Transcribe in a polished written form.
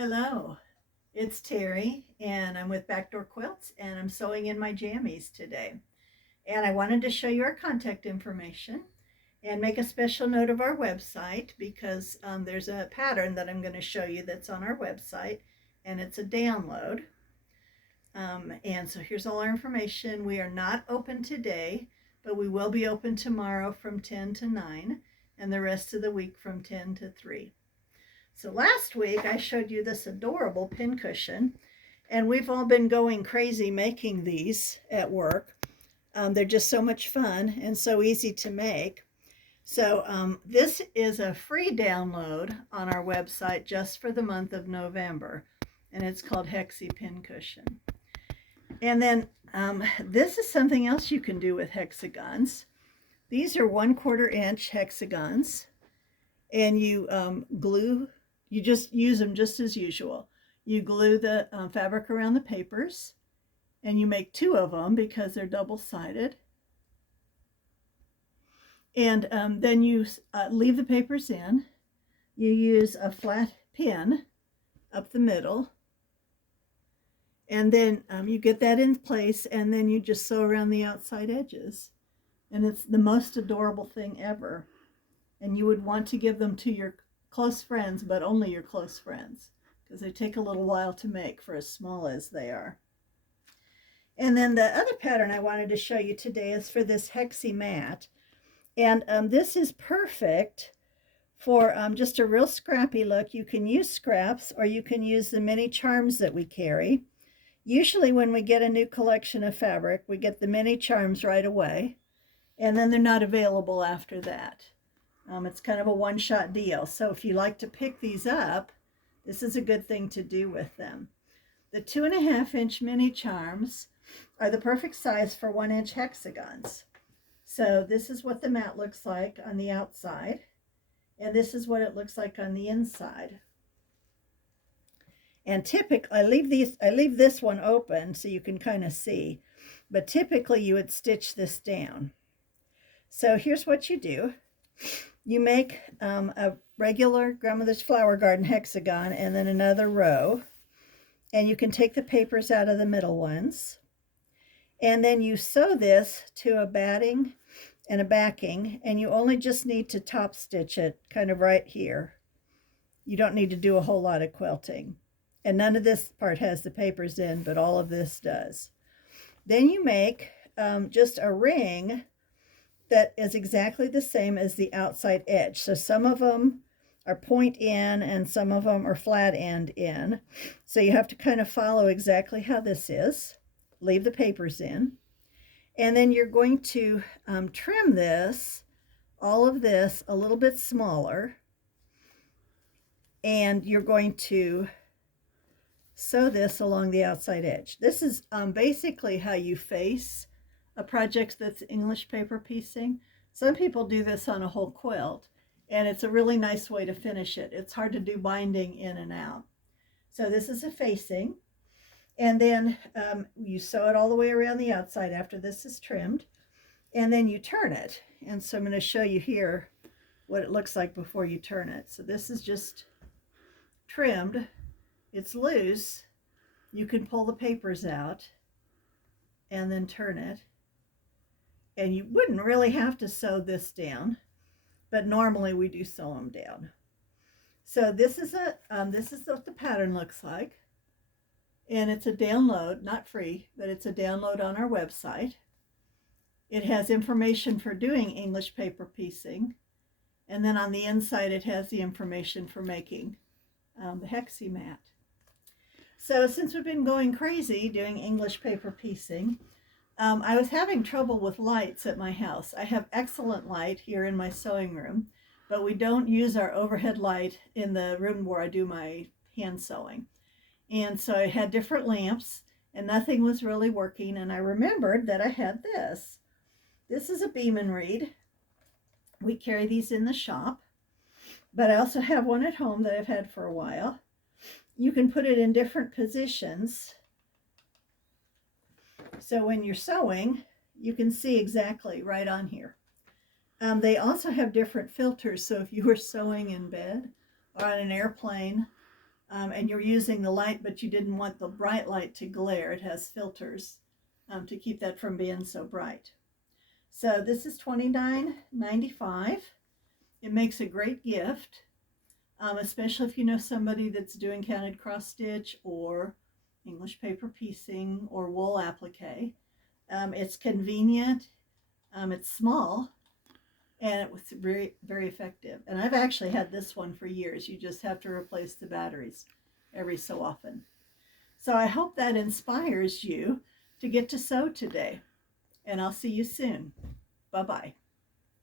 Hello, it's Terry, and I'm with Backdoor Quilts, and I'm sewing in my jammies today. And I wanted to show you our contact information and make a special note of our website because there's a pattern that I'm going to show you that's on our website, and it's a download. And so here's all our information. We are not open today, but we will be open tomorrow from 10 to 9, and the rest of the week from 10 to 3. So last week I showed you this adorable pincushion, and we've all been going crazy making these at work. They're just so much fun and so easy to make. So this is a free download on our website just for the month of November, and it's called Hexie Pincushion. And then this is something else you can do with hexagons. These are 1/4 inch hexagons, and you just use them just as usual. You glue the fabric around the papers, and you make 2 of them because they're double-sided. And then you leave the papers in. You use a flat pin up the middle, and then you get that in place, and then you just sew around the outside edges. And it's the most adorable thing ever. And you would want to give them to your close friends, but only your close friends, because they take a little while to make for as small as they are. And then the other pattern I wanted to show you today is for this Hexie mat. And this is perfect for just a real scrappy look. You can use scraps, or you can use the mini charms that we carry. Usually when we get a new collection of fabric, we get the mini charms right away, and then they're not available after that. It's kind of a one-shot deal. So if you like to pick these up, this is a good thing to do with them. The 2.5 inch mini charms are the perfect size for 1 inch hexagons. So this is what the mat looks like on the outside, and this is what it looks like on the inside. And typically, I leave this one open so you can kind of see, but typically you would stitch this down. So here's what you do. You make a regular grandmother's flower garden hexagon and then another row, and you can take the papers out of the middle ones, and then you sew this to a batting and a backing, and you only just need to top stitch it kind of right here. You don't need to do a whole lot of quilting, and none of this part has the papers in, but all of this does. Then you make just a ring that is exactly the same as the outside edge. So some of them are point in and some of them are flat end in. So you have to kind of follow exactly how this is. Leave the papers in. And then you're going to trim this, all of this, a little bit smaller. And you're going to sew this along the outside edge. This is basically how you face a project that's English paper piecing. Some people do this on a whole quilt, and it's a really nice way to finish it. It's hard to do binding in and out. So this is a facing, and then you sew it all the way around the outside after this is trimmed, and then you turn it. And so I'm going to show you here what it looks like before you turn it. So this is just trimmed. It's loose. You can pull the papers out and then turn it. And you wouldn't really have to sew this down, but normally we do sew them down. So this is what the pattern looks like, and it's a download, not free, but it's a download on our website. It has information for doing English paper piecing, and then on the inside it has the information for making the Hexie mat. So since we've been going crazy doing English paper piecing, I was having trouble with lights at my house. I have excellent light here in my sewing room, but we don't use our overhead light in the room where I do my hand sewing. And so I had different lamps, and nothing was really working, and I remembered that I had this. This is a Beam and Read. We carry these in the shop, but I also have one at home that I've had for a while. You can put it in different positions. So when you're sewing, you can see exactly right on here. They also have different filters, so if you were sewing in bed or on an airplane and you're using the light, but you didn't want the bright light to glare. It has filters to keep that from being so bright. So this is $29.95. It makes a great gift, especially if you know somebody that's doing counted cross stitch or English paper piecing or wool applique. It's convenient, it's small, and it was very, very effective. And I've actually had this one for years. You just have to replace the batteries every so often. So I hope that inspires you to get to sew today. And I'll see you soon. Bye-bye.